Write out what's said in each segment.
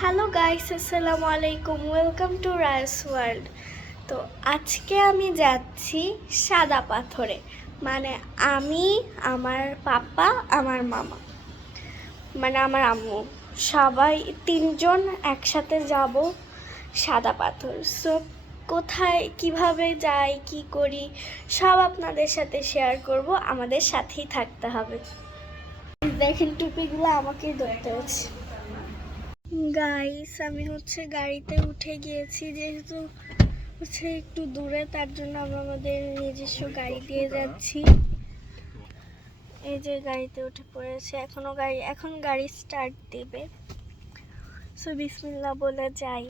Hello guys, আসসালামু আলাইকুম। Welcome to rice world. তো আজকে আমি যাচ্ছি সাদা পাথরে, মানে আমি, আমার পাপা, আমার মামা, মানে আমার আম্মু, সবাই তিনজন একসাথে যাব সাদা পাথর। সো কোথায় কিভাবে যাই, কি করি, সব আপনাদের সাথে শেয়ার করব। আমাদের সাথেই থাকতে হবে। দেখেন টুপিগুলো আমাকেই ধরতে হচ্ছে। গাইস, আমি গাড়িতে উঠে গিয়েছি, যেহেতু একটু দূরে, তার জন্য আমরা আমাদের নিজস্ব গাড়ি দিয়ে যাচ্ছি। এই যে গাড়িতে উঠে পড়েছে, এখন গাড়ি স্টার্ট দিবে। সো বিসমিল্লাহ বলে যাই।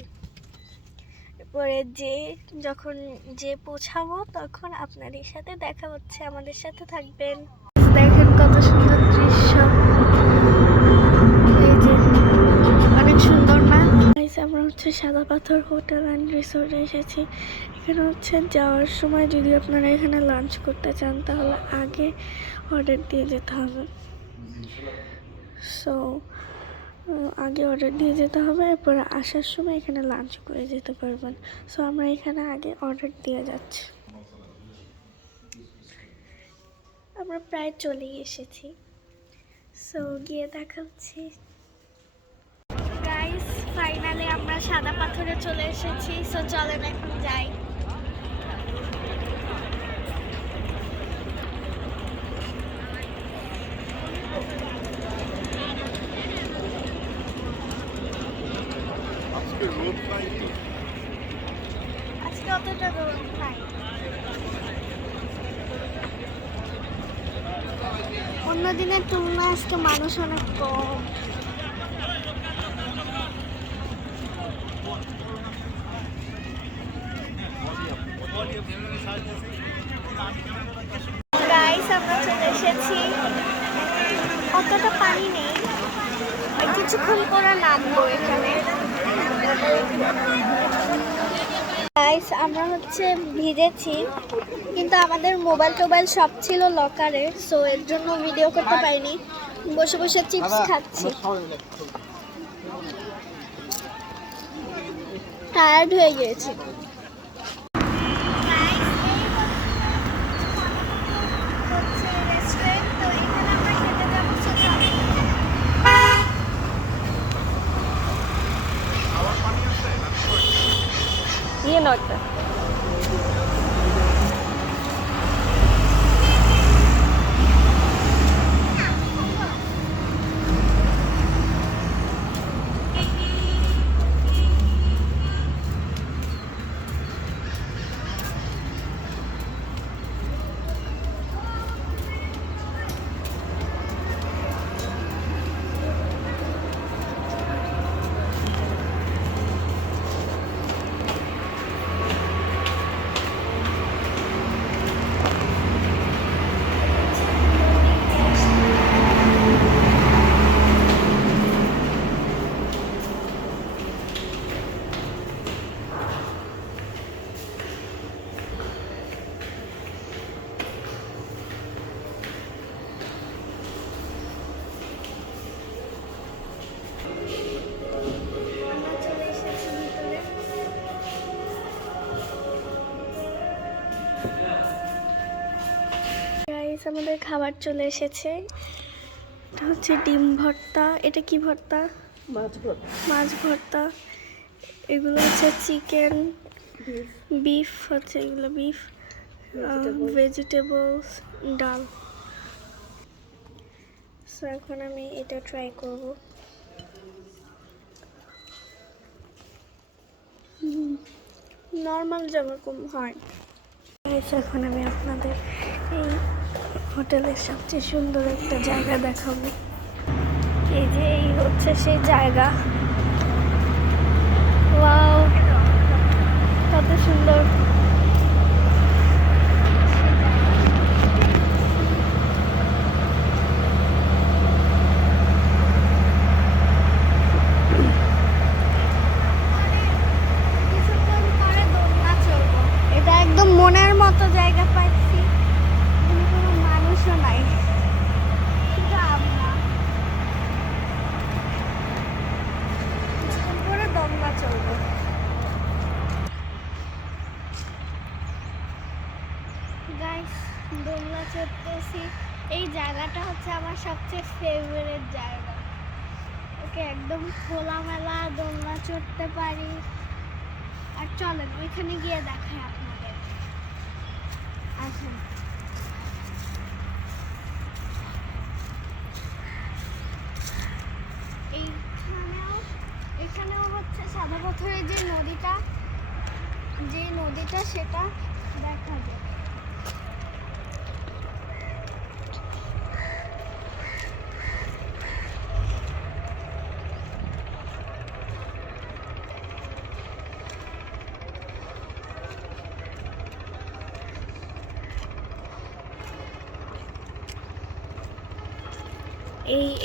পরে যখন পৌঁছাবো তখন আপনাদের সাথে দেখা হচ্ছে। আমাদের সাথে থাকবেন। দেখেন কত সুন্দর দৃশ্য, এই যে অনেক সুন্দর না? আমরা সাদা পাথর হোটেল অ্যান্ড রিসোর্টে এসেছি। এখানে যাওয়ার সময় যদি আপনারা এখানে লাঞ্চ করতে চান তাহলে আগে অর্ডার দিয়ে যেতে হবে। সো আগে অর্ডার দিয়ে যেতে হবে, এরপরে আসার সময় এখানে লাঞ্চ করে যেতে পারবেন। সো আমরা এখানে আগে অর্ডার দিয়ে যাচ্ছি। আমরা প্রায় চলেই এসেছি। সো গিয়ে দেখাচ্ছি। গাইস, ফাইনালি আমরা সাদা পাথরে চলে এসেছি। সো চলেন এখন যাই। আজকে অতটা রোদ নাই। অন্য দিনের তুলনায় আজকে মানুষ অনেক কম। গাইস, আমরা চলে এসেছি। অতটা পানি নেই, কিছুক্ষণ পরে নামবো এখানে। গাইস, আমরা ভিজেছি, কিন্তু আমাদের মোবাইল টোবাইল সব ছিল লকারে। সো এর জন্য ভিডিও করতে পারিনি। বসে বসে চিপস খাচ্ছি, টায়ার্ড হয়ে গিয়েছি। ये नोट আমাদের খাবার চলে এসেছে। এটা ডিম ভর্তা। এটা কি ভর্তা? মাছ ভর্তা। এগুলো চিকেন, বিফ এগুলো বিফ, ভেজিটেবলস, ডাল। সো এখন আমি এটা ট্রাই করব। নর্মাল যেরকম হয়। এখন আমি আপনাদের এই হোটেলের সবচেয়ে সুন্দর একটা জায়গা দেখাবো। এই যে সেই জায়গা। ওয়াও, কত সুন্দর। এটা একদম মনের মতো জায়গা পাইছি, কোনো মানুষও নাই। চলবো। গাইস, দোলনা চড়তেছি। এই জায়গাটা হচ্ছে আমার সবচেয়ে ফেভারিট জায়গা। ওকে, একদম খোলামেলা দোলনা চড়তে পারি। আর চলেন ওইখানে গিয়ে দেখাই আপনাদের। আসুন। এখানেও হচ্ছে সাদা পাথরের যে নদীটা সেটা দেখা যায়।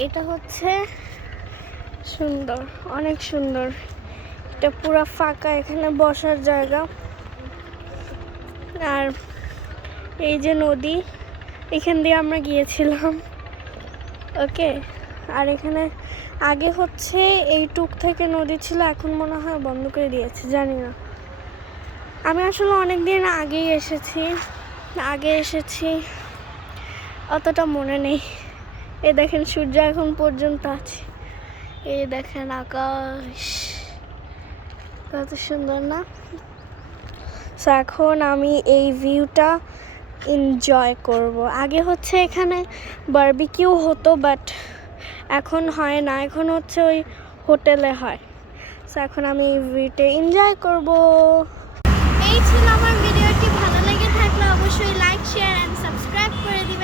এটা হচ্ছে সুন্দর, অনেক সুন্দর। এটা পুরো ফাঁকা, এখানে বসার জায়গা। আর এই যে নদী, এখান দিয়ে আমরা গিয়েছিলাম। ওকে, আর এখানে আগে হচ্ছে এই টুক থেকে নদী ছিল, এখন মনে হয় বন্ধ করে দিয়েছে, জানি না। আমি আসলে অনেক দিন আগেই এসেছি, অতটা মনে নেই। এই দেখেন সূর্য এখন পর্যন্ত আছে। এই দেখেন আকাশ, কত সুন্দর না? সো এখন আমি এই ভিউটা এনজয় করব। আগে হচ্ছে এখানে বারবিকিউ হতো, বাট এখন হয় না, এখন হচ্ছে ওই হোটেলে হয়। সো এখন আমি এই ভিউটা এনজয় করব। এই ছিল আমার ভিডিওটি। ভালো লেগে থাকলে অবশ্যই লাইক, শেয়ার অ্যান্ড সাবস্ক্রাইব করে দিবেন।